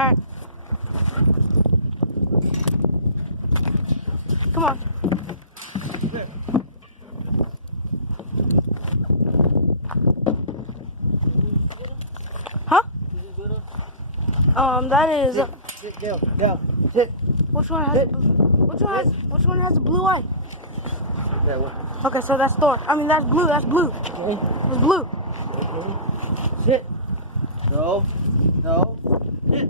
Alright. Come on. Huh? That is. Sit down. Sit. Which one has? Which one has a blue eye? That one. Okay, so that's Thor. I mean, that's blue. That's blue. Okay. It's blue. Okay. Sit. No. Sit.